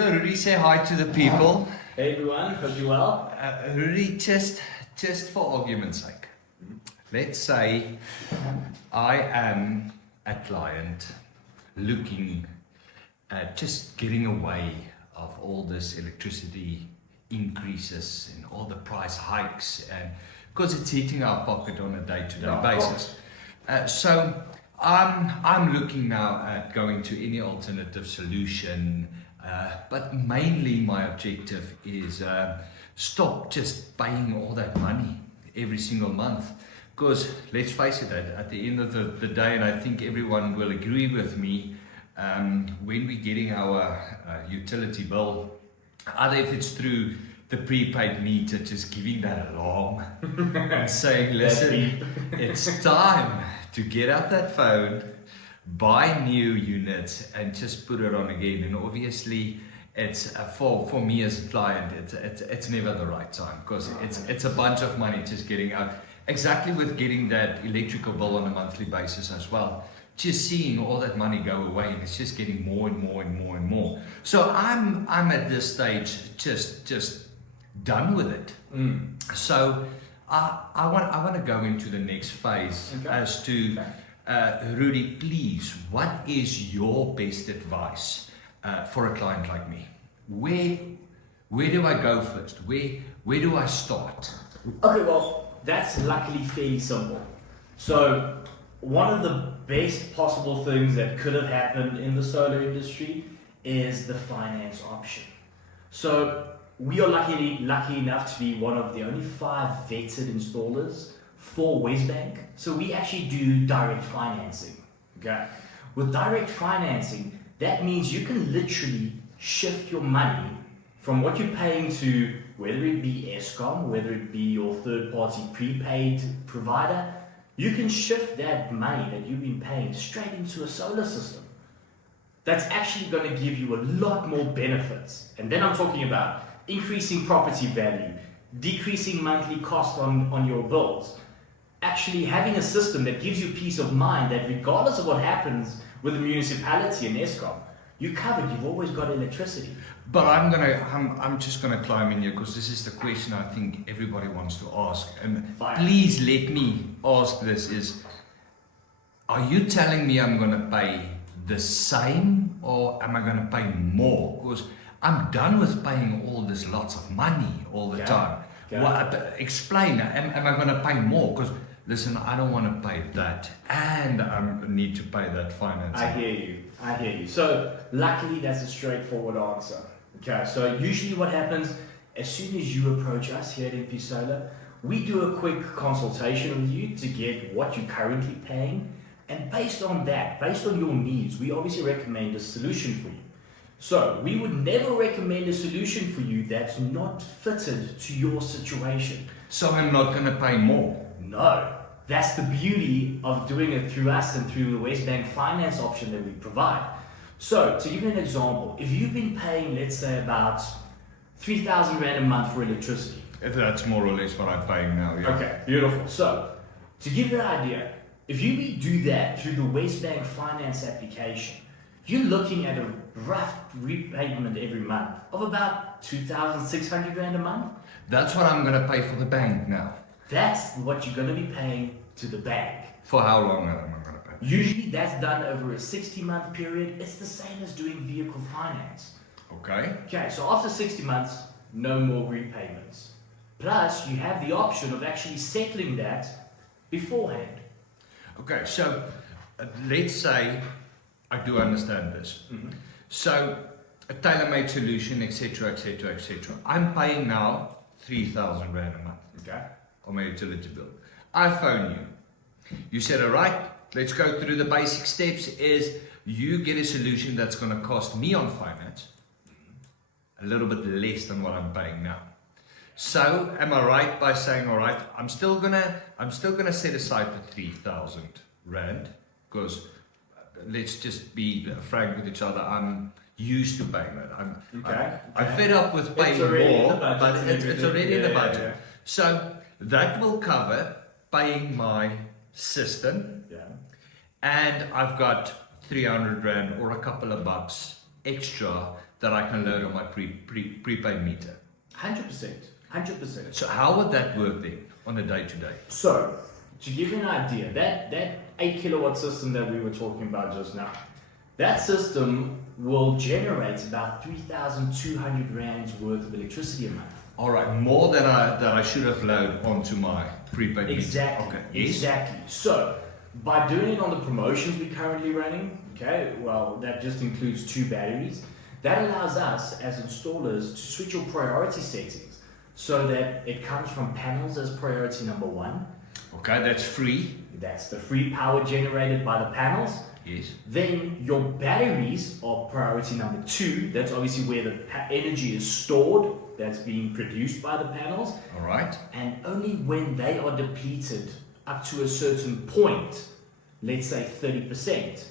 Hello, Rudy. Say hi to the people. Hey everyone, hope you're well. Rudy, just for argument's sake, let's say I am a client looking at just getting away of all this electricity increases and all the price hikes, and because it's hitting our pocket on a day-to-day basis. So I'm looking now at going to any alternative solution, but mainly my objective is stop just paying all that money every single month. Because let's face it, at the end of the day, and I think everyone will agree with me, when we're getting our utility bill, either if it's through the prepaid meter, just giving that alarm and saying, listen, it's time to get out that phone, buy new units and just put it on again. And obviously it's for me as a client, it's never the right time, because it's a bunch of money just getting out. Exactly with getting that electrical bill on a monthly basis as well. Just seeing all that money go away, and it's just getting more and more and more and more. So I'm at this stage just done with it. So I want to go into the next phase as to Rudy, please, what is your best advice for a client like me? Where do I go first? Where do I start? Okay, well, that's luckily fairly simple. So one of the best possible things that could have happened in the solar industry is the finance option. So we are lucky enough to be one of the only 5 vetted installers for Westbank. So we actually do direct financing. Okay. With direct financing, that means you can literally shift your money from what you're paying to, whether it be Eskom, whether it be your third-party prepaid provider. You can shift that money that you've been paying straight into a solar system. That's actually going to give you a lot more benefits. And then I'm talking about increasing property value, decreasing monthly cost on your bills, actually having a system that gives you peace of mind that regardless of what happens with the municipality and Eskom, you're covered, you've always got electricity. But I'm just gonna climb in here, because this is the question I think everybody wants to ask. And please let me ask this: are you telling me I'm gonna pay the same, or am I gonna pay more? Because I'm done with paying all this lots of money all the time. Explain, am I gonna pay more? Because listen, I don't want to pay that, and I need to pay that financing. I hear you. So luckily that's a straightforward answer. Okay, so usually what happens, as soon as you approach us here at MP Solar, we do a quick consultation with you to get what you're currently paying, and based on that, based on your needs, we obviously recommend a solution for you. So we would never recommend a solution for you that's not fitted to your situation. So I'm not going to pay more? No. That's the beauty of doing it through us and through the Westbank finance option that we provide. So, to give you an example, if you've been paying, let's say, about 3,000 Rand a month for electricity. That's more or less what I'm paying now, yeah. Okay, beautiful. So, to give you an idea, if you do that through the Westbank finance application, you're looking at a rough repayment every month of about 2,600 Rand a month. That's what I'm going to pay for the bank now. That's what you're going to be paying to the bank. For how long am I going to pay? Usually that's done over a 60-month period. It's the same as doing vehicle finance. Okay. Okay, so after 60 months, no more repayments. Plus, you have the option of actually settling that beforehand. Okay, so let's say I do understand this. So a tailor-made solution, etc., etc., etc. I'm paying now 3,000 Rand a month. Okay. On my utility bill. I phone you. You said, all right, let's go through the basic steps. Is you get a solution that's going to cost me on finance a little bit less than what I'm paying now. So am I right by saying, all right, I'm still gonna set aside the 3,000 Rand, because let's just be frank with each other, I'm used to paying that. I'm fed up with paying more, but it's already in the budget. Yeah. So that will cover paying my system, and I've got 300 Rand or a couple of bucks extra that I can load on my prepaid meter. 100%. 100%. So how would that work then on a day-to-day? So, to give you an idea, that 8 kilowatt system that we were talking about just now, that system will generate about 3,200 rands worth of electricity a month. All right, more than I should have loaded onto my prepaid meter. Exactly. Okay. Yes. Exactly. So, by doing it on the promotions we're currently running, okay, well, that just includes 2 batteries. That allows us as installers to switch your priority settings so that it comes from panels as priority number 1. Okay, that's free. That's the free power generated by the panels. Yes. Then your batteries are priority number 2. That's obviously where the energy is stored, that's being produced by the panels. All right. And only when they are depleted up to a certain point, let's say 30%,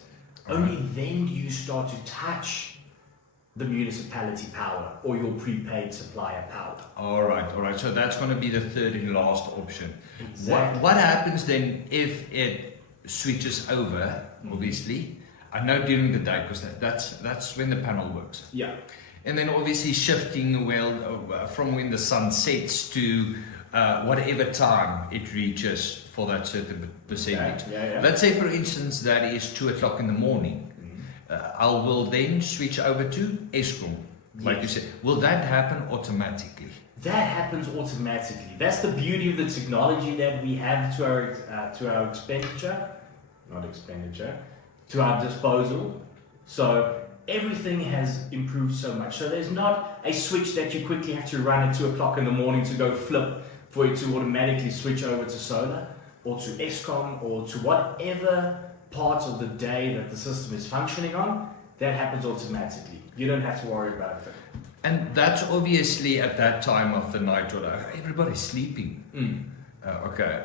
only then do you start to touch the municipality power or your prepaid supplier power. All right. So that's going to be the third and last option. Exactly. What happens then if it switches over? Obviously, I know during the day because that's when the panel works. Yeah. And then obviously shifting from when the sun sets to whatever time it reaches for that certain percentage. Okay. Yeah. Let's say, for instance, that is 2 o'clock in the morning. I will then switch over to Eskom, like you said. Will that happen automatically? That happens automatically. That's the beauty of the technology that we have to our to our disposal. So everything has improved so much. So there's not a switch that you quickly have to run at 2 o'clock in the morning to go flip for it to automatically switch over to solar or to Eskom or to whatever part of the day that the system is functioning on. That happens automatically. You don't have to worry about it. And that's obviously at that time of the night where everybody's sleeping. Okay,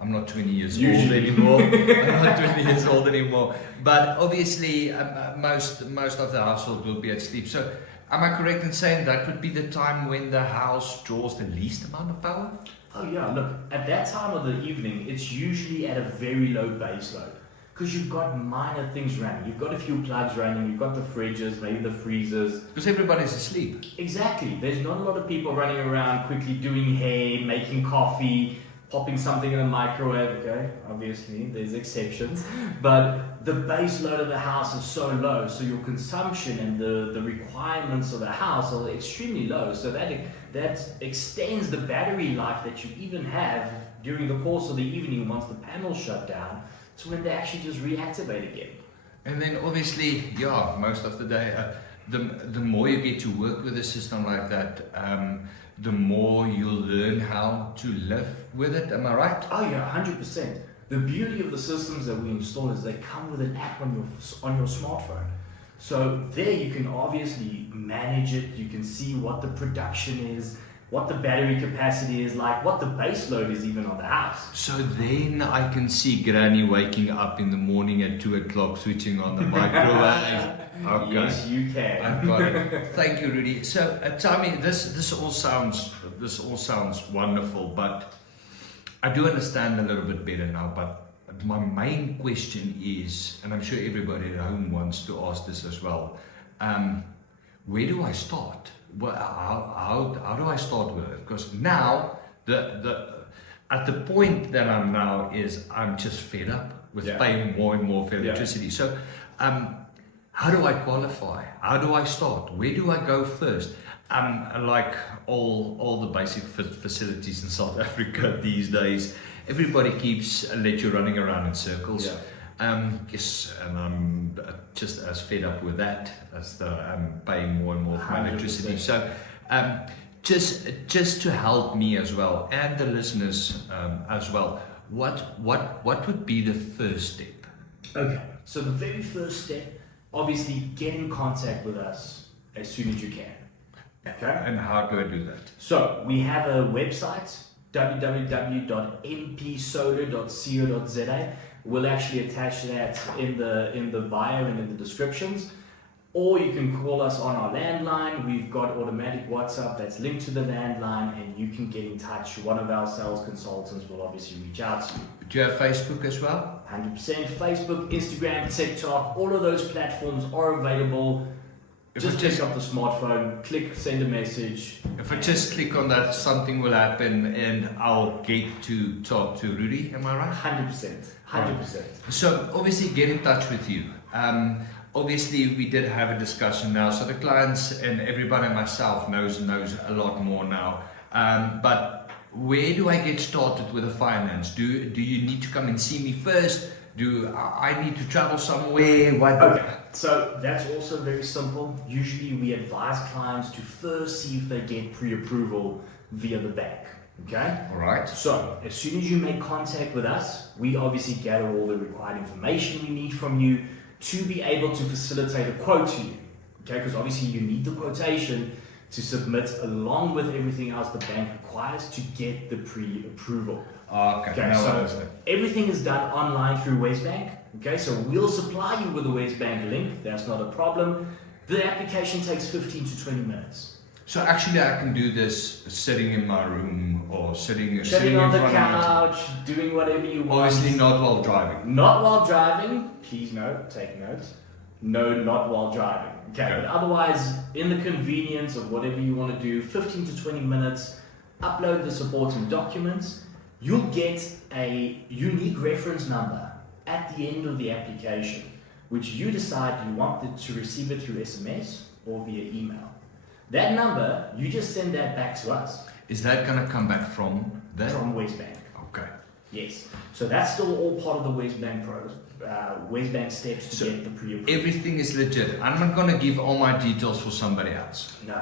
I'm not 20 years old anymore. I'm not 20 years old anymore. But obviously, most of the household will be at sleep. So, am I correct in saying that would be the time when the house draws the least amount of power? Oh yeah, look, at that time of the evening, it's usually at a very low base load. Because you've got minor things running. You've got a few plugs running, you've got the fridges, maybe the freezers. Because everybody's asleep. Exactly. There's not a lot of people running around quickly doing hair, making coffee, popping something in a microwave. Okay, obviously, there's exceptions. But the base load of the house is so low, so your consumption and the requirements of the house are extremely low. So that extends the battery life that you even have during the course of the evening once the panels shut down, to when they actually just reactivate again. And then obviously, most of the day, the more you get to work with a system like that, the more you'll learn how to live with it. Am I right? Oh yeah, 100%. The beauty of the systems that we install is they come with an app on your smartphone. So there you can obviously manage it, you can see what the production is, what the battery capacity is like, what the base load is even on the house. So then I can see Granny waking up in the morning at 2 o'clock, switching on the microwave. Okay. Yes, you can. I've got it. Thank you, Rudy. So tell me, this all sounds wonderful, but I do understand a little bit better now. But my main question is, and I'm sure everybody at home wants to ask this as well, where do I start? Well, how do I start with it? Because now at the point that I'm now is I'm just fed up with paying more and more for electricity. So how do I qualify? How do I start? Where do I go first? Like all the basic facilities in South Africa these days, everybody keeps let you running around in circles. Yes, and I'm just as fed up with that as I'm paying more and more for my electricity. 100%. So just to help me as well and the listeners as well, what would be the first step? Okay, so the very first step, obviously, get in contact with us as soon as you can. Okay. And how do I do that? So we have a website, www.mpsolar.co.za. We'll actually attach that in the bio and in the descriptions. Or you can call us on our landline. We've got automatic WhatsApp that's linked to the landline, and you can get in touch. One of our sales consultants will obviously reach out to you. Do you have Facebook as well? 100%. Facebook, Instagram, TikTok, all of those platforms are available Just pick up the smartphone, click send a message. If I just click on that, something will happen and I'll get to talk to Rudy, am I right? 100%. So obviously get in touch with you. Obviously we did have a discussion now, so the clients and everybody, myself knows a lot more now. But where do I get started with the finance? Do you need to come and see me first? Do I need to travel somewhere? What? Okay, so that's also very simple. Usually we advise clients to first see if they get pre-approval via the bank. Okay? All right. So as soon as you make contact with us, we obviously gather all the required information we need from you to be able to facilitate a quote to you. Okay? Because obviously you need the quotation to submit along with everything else the bank requires to get the pre-approval. Okay, so everything is done online through WesBank. Okay, so we'll supply you with a WesBank link. That's not a problem. The application takes 15 to 20 minutes. So actually I can do this sitting in my room or sitting on the in front couch, doing whatever you want. Obviously not while driving. Not while driving. Please note, take note. No, not while driving. Okay, but otherwise, in the convenience of whatever you want to do, 15 to 20 minutes, upload the supporting documents. You'll get a unique reference number at the end of the application, which you decide you want to receive it through SMS or via email. That number, you just send that back to us. Is that going to come back from there? From WesBank. Okay. Yes. So that's still all part of the WesBank WesBank steps to get the pre-approval. Everything is legit. I'm not going to give all my details for somebody else. No.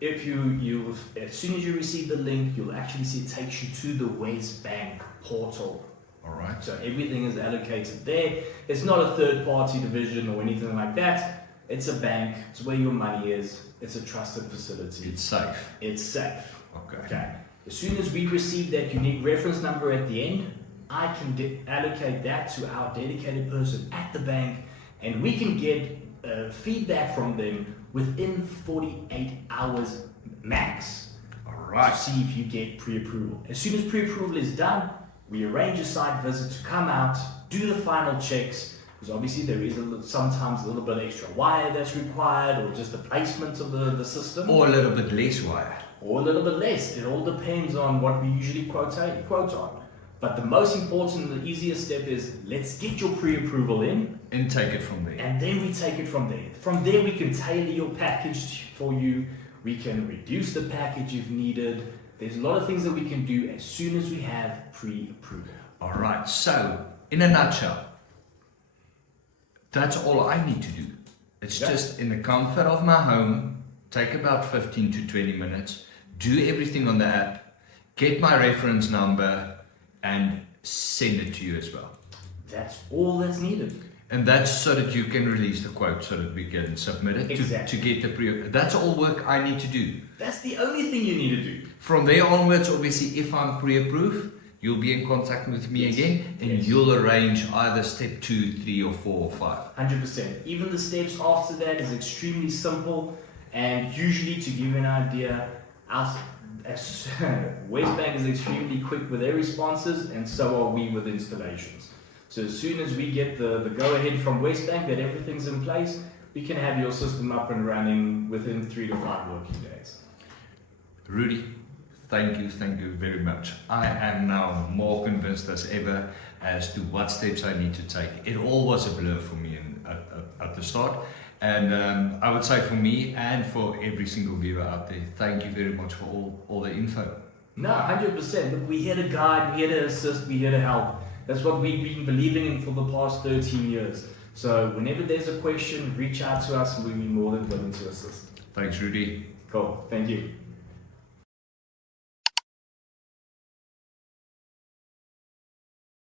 If you as soon as you receive the link, you'll actually see it takes you to the WesBank portal. All right. So everything is allocated there. It's not a third-party division or anything like that. It's a bank. It's where your money is. It's a trusted facility. It's safe. It's safe. Okay. As soon as we receive that unique reference number at the end, I can allocate that to our dedicated person at the bank, and we can get feedback from them within 48 hours max. All right. To see if you get pre-approval. As soon as pre-approval is done, we arrange a site visit to come out, do the final checks, because obviously there is sometimes a little bit extra wire that's required, or just the placement of the system. Or a little bit less wire. Or a little bit less. It all depends on what we usually quote on. But the most important and the easiest step is, let's get your pre-approval in. And take it from there. And then we take it from there. From there we can tailor your package for you. We can reduce the package if needed. There's a lot of things that we can do as soon as we have pre-approval. All right. So, in a nutshell, that's all I need to do. It's just in the comfort of my home, take about 15 to 20 minutes, do everything on the app, get my reference number, and send it to you as well. That's all that's needed. And that's so that you can release the quote, so that we can submit it to get the pre. That's all work I need to do. That's the only thing you need to do. From there onwards, obviously, if I'm pre-approved, you'll be in contact with me again, and you'll arrange either step 2, 3, or 4, or 5. 100%. Even the steps after that is extremely simple, and usually, to give you an idea, WesBank is extremely quick with their responses, and so are we with installations. So as soon as we get the go-ahead from WesBank that everything's in place, we can have your system up and running within 3 to 5 working days. Rudy, thank you very much. I am now more convinced as ever as to what steps I need to take. It all was a blur for me at the start. And I would say for me and for every single viewer out there, thank you very much for all the info. No, 100%. Look, we're here to guide, we're here to assist, we're here to help. That's what we've been believing in for the past 13 years. So whenever there's a question, reach out to us and we'll be more than willing to assist. Thanks, Rudy. Cool. Thank you.